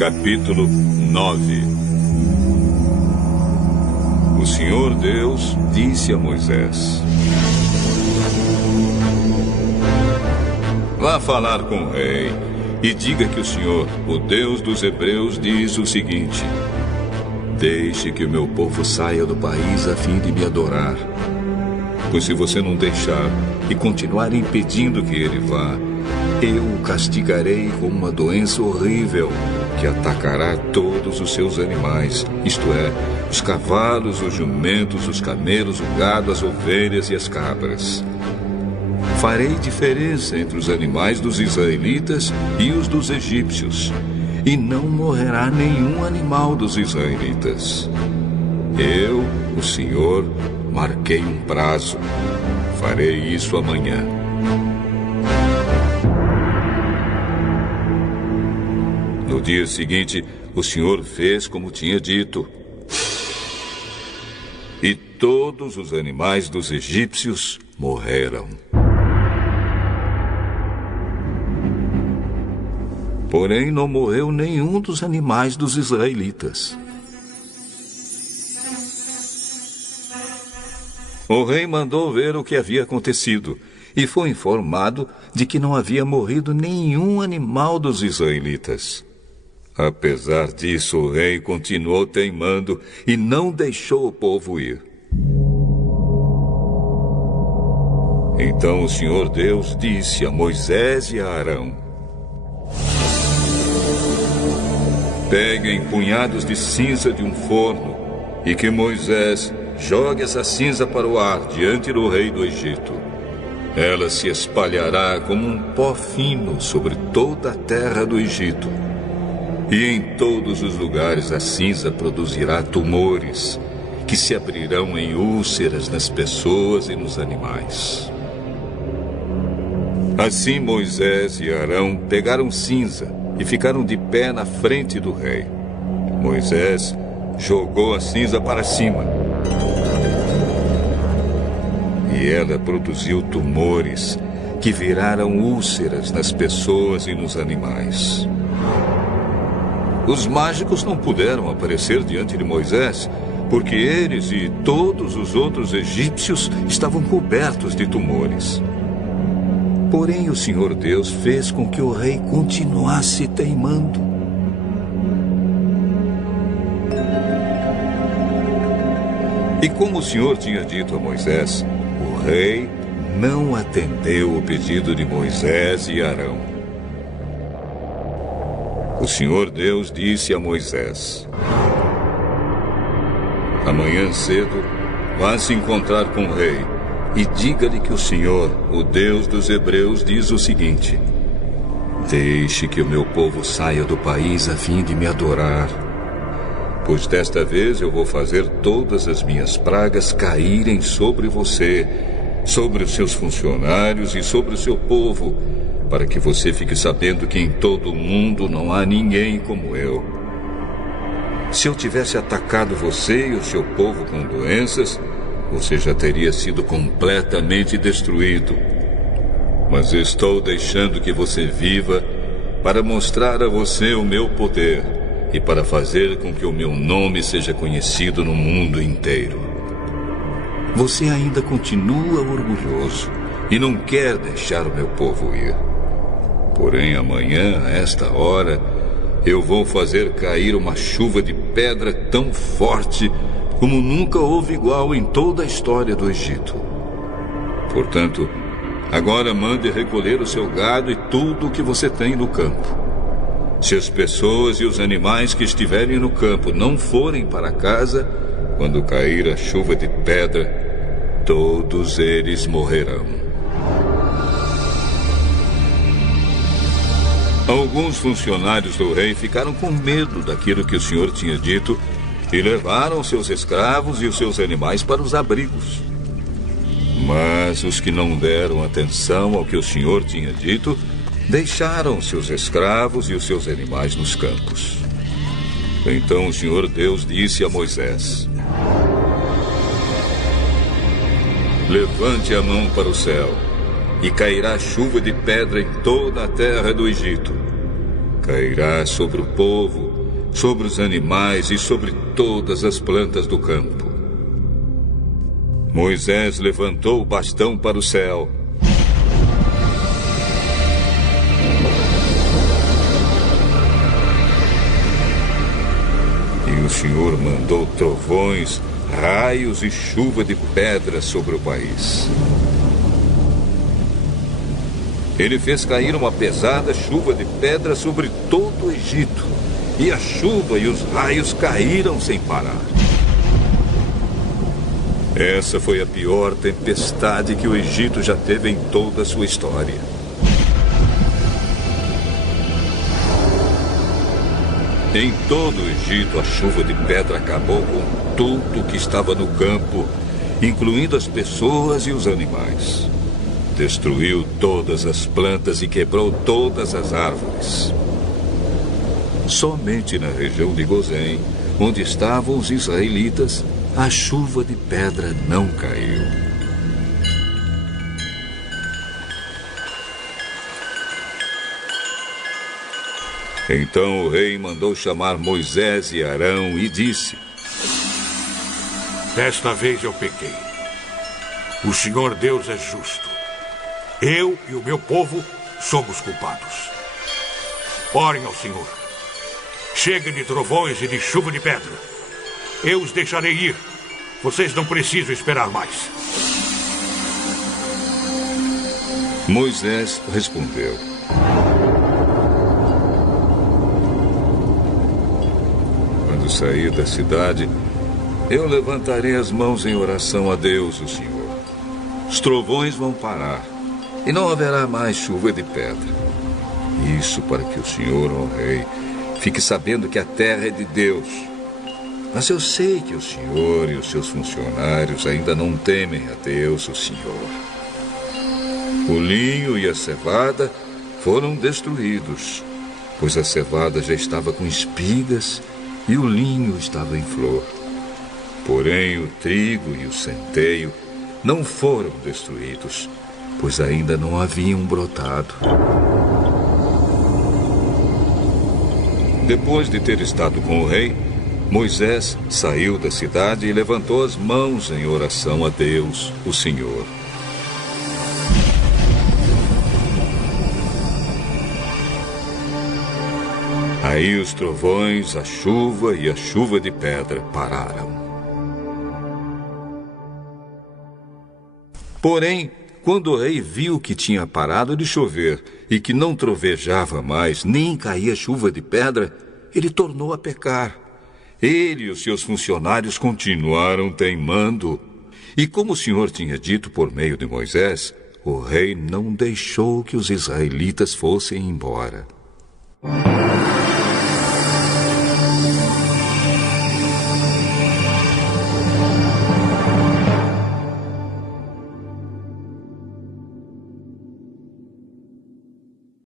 Capítulo 9. O Senhor Deus disse a Moisés: Vá falar com o rei e diga que o Senhor, o Deus dos Hebreus, diz o seguinte: Deixe que o meu povo saia do país a fim de me adorar. Pois se você não deixar e continuar impedindo que ele vá, eu o castigarei com uma doença horrível que atacará todos os seus animais, isto é, os cavalos, os jumentos, os camelos, o gado, as ovelhas e as cabras. Farei diferença entre os animais dos israelitas e os dos egípcios, e não morrerá nenhum animal dos israelitas. Eu, o Senhor, marquei um prazo. Farei isso amanhã. No dia seguinte, o Senhor fez como tinha dito. E todos os animais dos egípcios morreram. Porém, não morreu nenhum dos animais dos israelitas. O rei mandou ver o que havia acontecido e foi informado de que não havia morrido nenhum animal dos israelitas. Apesar disso, o rei continuou teimando e não deixou o povo ir. Então o Senhor Deus disse a Moisés e a Arão: Peguem punhados de cinza de um forno e que Moisés jogue essa cinza para o ar diante do rei do Egito. Ela se espalhará como um pó fino sobre toda a terra do Egito. E em todos os lugares a cinza produzirá tumores, que se abrirão em úlceras nas pessoas e nos animais. Assim Moisés e Arão pegaram cinza e ficaram de pé na frente do rei. Moisés jogou a cinza para cima. E ela produziu tumores, que viraram úlceras nas pessoas e nos animais. Os mágicos não puderam aparecer diante de Moisés, porque eles e todos os outros egípcios estavam cobertos de tumores. Porém, o Senhor Deus fez com que o rei continuasse teimando. E como o Senhor tinha dito a Moisés, o rei não atendeu o pedido de Moisés e Arão. O Senhor Deus disse a Moisés: Amanhã cedo, vá se encontrar com o rei e diga-lhe que o Senhor, o Deus dos Hebreus, diz o seguinte: Deixe que o meu povo saia do país a fim de me adorar. Pois desta vez eu vou fazer todas as minhas pragas caírem sobre você, sobre os seus funcionários e sobre o seu povo, para que você fique sabendo que em todo o mundo não há ninguém como eu. Se eu tivesse atacado você e o seu povo com doenças, você já teria sido completamente destruído. Mas estou deixando que você viva para mostrar a você o meu poder e para fazer com que o meu nome seja conhecido no mundo inteiro. Você ainda continua orgulhoso e não quer deixar o meu povo ir. Porém, amanhã, a esta hora, eu vou fazer cair uma chuva de pedra tão forte como nunca houve igual em toda a história do Egito. Portanto, agora mande recolher o seu gado e tudo o que você tem no campo. Se as pessoas e os animais que estiverem no campo não forem para casa, quando cair a chuva de pedra, todos eles morrerão. Alguns funcionários do rei ficaram com medo daquilo que o Senhor tinha dito e levaram seus escravos e os seus animais para os abrigos. Mas os que não deram atenção ao que o Senhor tinha dito, deixaram seus escravos e os seus animais nos campos. Então o Senhor Deus disse a Moisés: Levante a mão para o céu, e cairá chuva de pedra em toda a terra do Egito. Cairá sobre o povo, sobre os animais e sobre todas as plantas do campo. Moisés levantou o bastão para o céu. E o Senhor mandou trovões, raios e chuva de pedra sobre o país. Ele fez cair uma pesada chuva de pedra sobre todo o Egito, e a chuva e os raios caíram sem parar. Essa foi a pior tempestade que o Egito já teve em toda a sua história. Em todo o Egito, a chuva de pedra acabou com tudo que estava no campo, incluindo as pessoas e os animais. Destruiu todas as plantas e quebrou todas as árvores. Somente na região de Gozém, onde estavam os israelitas, a chuva de pedra não caiu. Então o rei mandou chamar Moisés e Arão e disse: Desta vez eu pequei. O Senhor Deus é justo. Eu e o meu povo somos culpados. Orem ao Senhor. Chega de trovões e de chuva de pedra. Eu os deixarei ir. Vocês não precisam esperar mais. Moisés respondeu: Quando sair da cidade, eu levantarei as mãos em oração a Deus, o Senhor. Os trovões vão parar e não haverá mais chuva de pedra. Isso para que o Senhor, ó Rei, fique sabendo que a terra é de Deus. Mas eu sei que o Senhor e os seus funcionários ainda não temem a Deus, o Senhor. O linho e a cevada foram destruídos, pois a cevada já estava com espigas e o linho estava em flor. Porém, o trigo e o centeio não foram destruídos, pois ainda não haviam brotado. Depois de ter estado com o rei, Moisés saiu da cidade e levantou as mãos em oração a Deus, o Senhor. Aí os trovões, a chuva e a chuva de pedra pararam. Porém, quando o rei viu que tinha parado de chover e que não trovejava mais, nem caía chuva de pedra, ele tornou a pecar. Ele e os seus funcionários continuaram teimando. E como o Senhor tinha dito por meio de Moisés, o rei não deixou que os israelitas fossem embora.